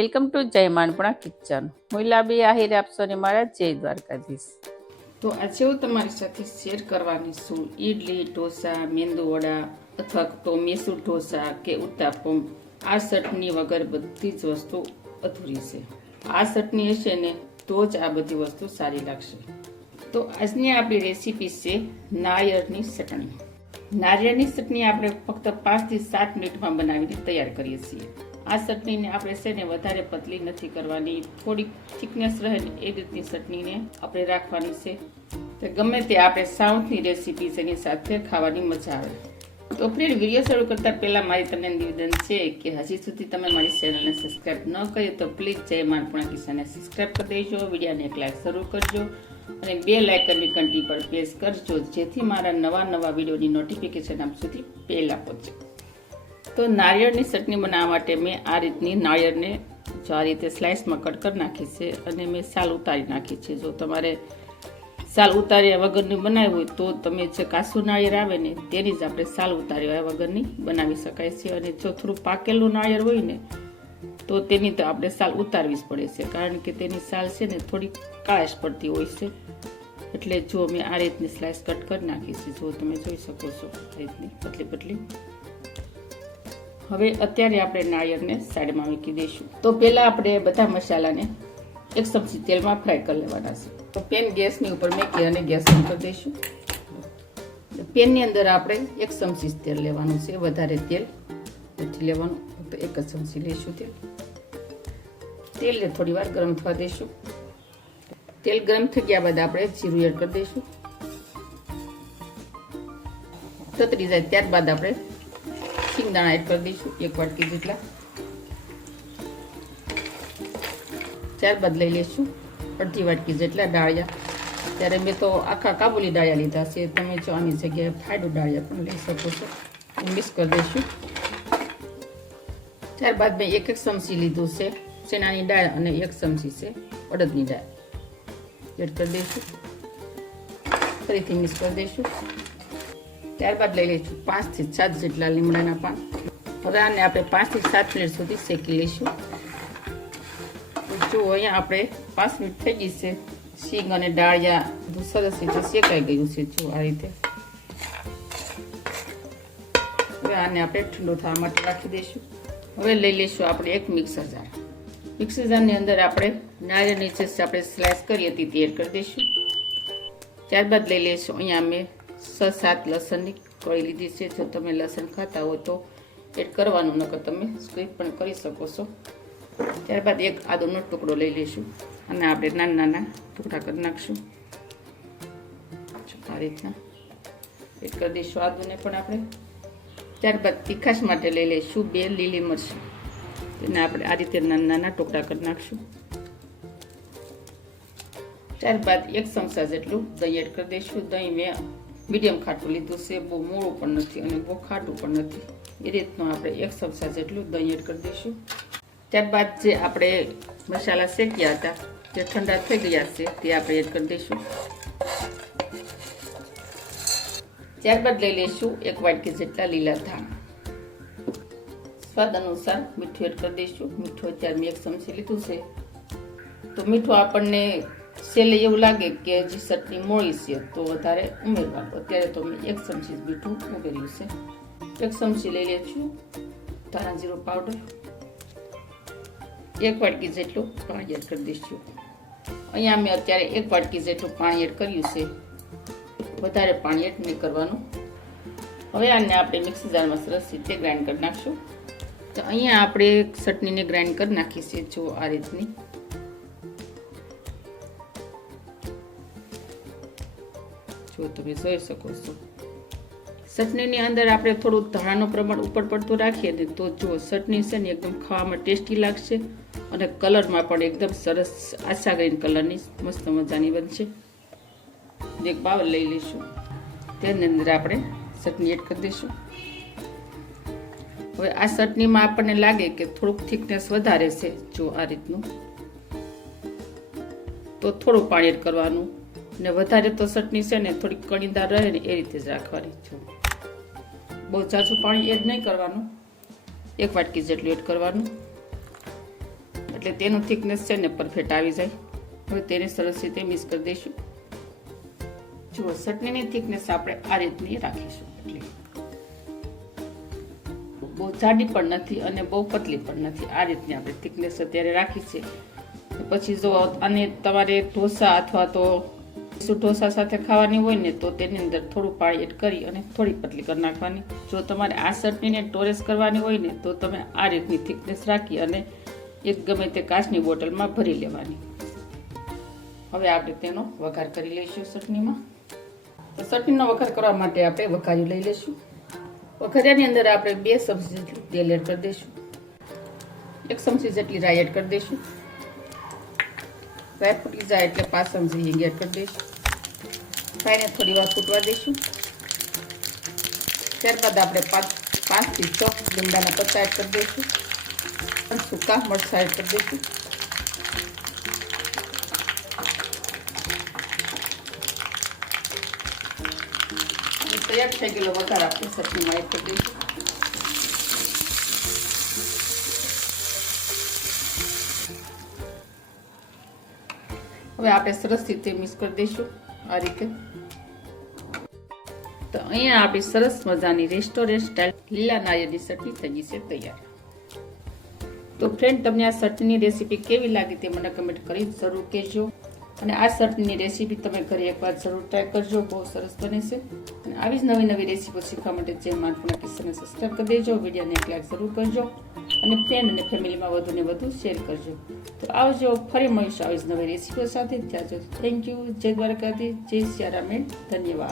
Welcome to જય માનપણા kitchen. હું લાબી આહિર આપશો ને મારા જય દ્વારકાધીશ. તો આજે હું તમારી સાથે શેર કરવાની છું. ઈડલી, ઢોસા, મેંદુ વડા અથવા તો મેસૂર ઢોસા કે ઉત્તાપમ. આ ચટણી વગર બધી જ વસ્તુ અધૂરી છે. આ ચટણી હશે ને તો જ આ બધી વસ્તુ સારી લાગશે. તો આજની આપણી રેસીપી છે નાયરની ચટણી. નારિયેળની ચટણી આપણે ફક્ત પાંચથી સાત મિનિટમાં બનાવીને તૈયાર કરીએ છીએ. આ ચટણીને આપણે છે ને વધારે પતલી નથી કરવાની. થોડીક થિકનેસ રહે એ રીતની ચટણીને આપણે રાખવાની છે. તો ગમે તે આપણે સાઉથની રેસીપી છે એની સાથે ખાવાની મજા આવે. તો ફ્રેન્ડ વીડિયો શરૂ કરતાં પહેલાં મારી તમને નિવેદન છે કે હજી સુધી તમે મારી ચેનલને સબસ્ક્રાઈબ ન કરી તો પ્લીઝ જય માનપુણા કિસ્સાને સબસ્ક્રાઈબ કરી દેજો. વિડીયોને એક લાઈક શરૂ કરજો અને બે લાઇકનની ઘંટી પર પ્રેસ કરજો જેથી મારા નવા નવા વિડીયોની નોટિફિકેશન આપ સુધી પહેલાં પહોંચે. તો નારિયેળની ચટણી બનાવવા માટે મેં આ રીતની નાળિયેરને જો આ રીતે સ્લાઇસમાં કટ કરી નાખી છે અને મેં સાલ ઉતારી નાખી છે. જો તમારે સાલ ઉતાર્યા વગરની બનાવી હોય તો તમે જે કાસું નાળિયેર આવે ને તેની જ આપણે સાલ ઉતાર્યા વગરની બનાવી શકાય છે. અને જો થોડું પાકેલું નાળિયેર હોય ને તો તેની તો આપણે સાલ ઉતારવી જ પડે છે. કારણ કે તેની સાલ છે ને થોડી કાળશ પડતી હોય છે. એટલે જો મેં આ રીતની સ્લાઇસ કટ કરી નાખી છે. જો તમે જોઈ શકો છો આ રીતની પતલી પતલી હવે અત્યારે આપણે નાળિયેરને સાઈડમાં મૂકી દઈશું. તો પહેલાં આપણે બધા મસાલાને એક ચમચી તેલમાં ફ્રાય કરી લેવાના છે. તો પેન ગેસની ઉપર મૂકી અને ગેસ ઓન કરી દઈશું. પેનની અંદર આપણે એક ચમચી તેલ લેવાનું છે, વધારે તેલ નથી લેવાનું. તો એક જ ચમચી લઈશું તેલ. તેલને થોડી વાર ગરમ થવા દઈશું. તેલ ગરમ થઈ ગયા બાદ આપણે જીરું એડ કરી દઈશું. તતરી જાય ત્યારબાદ આપણે સિંગદાણા એડ કરી દઈશું, એક વાટકી જેટલા. ત્યારબાદ લઈ લઈશું, અડધી વાટકી જેટલા ડાળિયા. ત્યારે મેં તો આખા કાબુલી ડાળિયા લીધા છે. તમે જો આની જગ્યાએ ફાયડો ડાળિયા પણ લઈ શકો છો. મિક્સ કરી દઈશું. ત્યારબાદ મેં એક એક ચમચી લીધું છે. ચણાની દાળ અને એક ચમચી છે અડદની દાળ એડ કરી દઈશું. ફરીથી મિક્સ કરી દઈશું. ત્યારબાદ લઈ લઈશું પાંચથી સાત જેટલા લીમડાના પાન. હવે આને આપણે પાંચથી સાત મિનિટ સુધી શેકી લઈશું. જો અહીંયા આપણે પાંચ મિનિટ થઈ ગઈ છે. શીંગ અને ડાળિયા સરસ રીતે શેકાઈ ગયું છે જો આ રીતે. હવે આને આપણે ઠંડો થવા માટે રાખી દઈશું. હવે લઈ લઈશું આપણે એક મિક્સર જાર. મિક્સર જારની અંદર આપણે નારિયેળની જે આપણે સ્લાઇસ કરી હતી તૈયાર કરી દઈશું. ત્યારબાદ લઈ લઈશું અહીંયા મેં છ સાત લસણની કળી લીધી છે. જો તમે લસણ ખાતા હો તો એડ કરવાનું, નકર તમે સ્કીપ પણ કરી શકો છો. ત્યારબાદ એક આદુનો ટુકડો લઈ લઈશું અને આપણે નાના નાના ટુકડા કરી નાખશું. આ રીતના એડ કરી દઈશું આદુને પણ આપણે. ત્યારબાદ તીખાશ માટે લઈ લઈશું બે લીલી મરચી. એને આપણે આ રીતે નાના નાના ટુકડા કરી નાખશું. ત્યારબાદ એક ચમચા જેટલું દહીં એડ કરી દઈશું. દહીં મેં મીડિયમ ખાટું લીધું છે, બહુ મોળું પણ નથી અને બહુ ખાટું પણ નથી. એ રીતનું આપણે એક ચમચા જેટલું દહીં એડ કરી દઈશું. ત્યારબાદ જે આપણે મસાલા શેક્યા હતા, જે ઠંડા થઈ ગયા છે, તે આપણે એડ કરી દઈશું. ત્યારબાદ લઈ લઈશું એક વાટકી જેટલા લીલા ધાણા. સ્વાદ અનુસાર મીઠું એડ કરી દઈશું. મીઠું અત્યારે મેં એક ચમચી લીધું છે. તો મીઠું આપણને છેલ્લે એવું લાગે કે હજી ચટણી મોળી છે તો વધારે ઉમેરવાનું અત્યારે તો મેં એક ચમચી મીઠું ઉમેર્યું છે. એક ચમચી લઈ લઈશું ધાણા જીરો પાવડર. એક વાટકી જેટલું પાણી એડ કરી દઈશું. અહીંયા મેં અત્યારે એક વાટકી જેટલું પાણી એડ કર્યું છે. વધારે પાણી એડ નહીં કરવાનું. હવે આને આપણે મિક્સી જારમાં સરસ રીતે ગ્રાઇન્ડ કરી નાખશું. તો અહીંયા આપણે ચટણીને ગ્રાઇન્ડ કરી નાખી છે જો આ રીતની. જો તમે જોઈ શકો છો. ચટણીની અંદર આપણે થોડું ધાણાનું પ્રમાણ ઉપર પડતું રાખીએ ને તો જો ચટણી છે ને એકદમ ખાવામાં ટેસ્ટી લાગશે અને કલરમાં પણ એકદમ સરસ આછા ગ્રીન કલરની મસ્ત મજાની બનશે. એક બાવલ લઈ લઈશું. તેની અંદર આપણે ચટણી એડ કરી દઈશું. હવે આ ચટણીમાં આપણને લાગે કે થોડુંક થિકનેસ વધારે છે જો આ રીતનું. તો થોડું પાણી એડ કરવાનું. ને વધારે તો ચટણી છે ને થોડીક કણીદાર રહે ને એ રીતે જ રાખવાની જો બહુ ઝાઝું પાણી એડ નહીં કરવાનું. એક વાટકી જેટલું એડ કરવાનું. એટલે તેનું થિકનેસ છે ને પરફેક્ટ આવી જાય. હવે તેને સરસ રીતે મિક્સ કરી દઈશું. જુઓ, ચટણીની થિકનેસ આપણે આ રીતની રાખીશું. એટલે બહુ જાડી પણ નથી અને બહુ પતલી પણ નથી. આ રીતની આપણે થિકનેસ અત્યારે રાખી છે. પછી જો અને તમારે ઢોસા અથવા તો ઢોસા સાથે ખાવાની હોય ને તો તેની અંદર થોડું પાણી એડ કરી અને થોડી પતલી કરી નાખવાની. જો તમારે આ ચટણીને ટોરેસ કરવાની હોય ને તો તમે આ રીતની થિકનેસ રાખી અને એક ગમે તે કાચની બોટલમાં ભરી લેવાની. હવે આપણે તેનો વઘાર કરી લઈશું ચટણીમાં. તો ચટણીનો વઘાર કરવા માટે આપણે વઘારી લઈ લઈશું. વઘાર્યાની અંદર આપણે બે ચમચી જેટલું તેલ એડ કરી દઈશું. એક ચમચી જેટલી રાઈ એડ કરી દઈશું. રાઈ ફૂટી જાય એટલે ચમચી હિંગ એડ કરી દઈશું રાઈને થોડી વાર ફૂટવા દઈશું ત્યારબાદ આપણે પાંચ પાંચથી છ લીમડાના પત્તા એડ કરી દઈશું. સૂકા મરચાં એડ કરી દઈશું. તૈયાર થઈ ગયેલો વઘાર આપણે ચટણીમાં એડ કરી દઈશું. હવે આપણે સરસ રીતે મિક્સ કરી દઈશું આ રીતે. તો અહીંયા આપણી સરસ મજાની રેસ્ટોરન્ટ સ્ટાઇલ લીલા નારિયેળની ચટણી થઈ છે, તૈયાર. તો ફ્રેન્ડ તમને આ ચટણીની રેસીપી કેવી લાગી તે મને કમેન્ટ કરી જરૂર કહેજો. અને આ શર્ટની રેસીપી તમે ઘરે એકવાર જરૂર ટ્રાય કરજો, બહુ સરસ બને છે. અને આવી જ નવી નવી રેસીપી શીખવા માટે જે માનપુના કિસ્સાને સબસ્ક્રાઈબ કરી દેજો, વિડીયોને એક લાઈક જરૂર કરજો અને ફ્રેન્ડ અને ફેમિલીમાં વધુ ને વધુ શેર કરજો. તો આવજો, ફરી મળીશું આવી જ નવી રેસીપીઓ સાથે. ત્યાં જો થેન્ક યુ જય દ્વારકાથી જય સિયારામ ધન્યવાદ.